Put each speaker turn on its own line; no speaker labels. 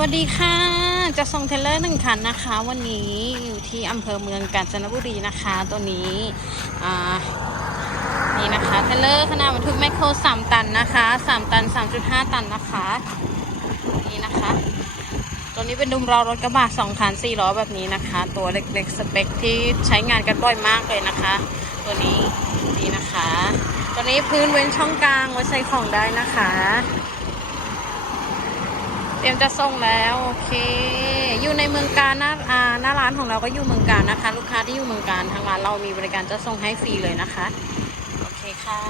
วัสดีค่ะ จะส่งเทเลอร์หนึ่งคันนะคะ วันนี้อยู่ที่อำเภอเมืองกาญจนบุรีนะคะ ตัวนี้นี่นะคะเทเลอร์ขนาดบรรทุกแมคโครสามตันนะคะสามตันสามจุดห้าตันนะคะ นี่นะคะ ตัวนี้เป็นดุมรอรถกระบะสองคันสี่ล้อแบบนี้นะคะ ตัวเล็กๆสเปคที่ใช้งานกันบ่อยมากเลยนะคะ ตัวนี้นี่นะคะ ตัวนี้พื้นเว้นช่องกลางไว้ใส่ของได้นะคะ เตรียมจะส่งแล้ว โอเค อยู่ในเมืองการหน้าอ่าหน้าร้านของเราก็อยู่เมืองการนะคะ ลูกค้าที่อยู่เมืองการทางร้านเรามีบริการจะส่งให้ฟรีเลยนะคะ โอเคค่ะ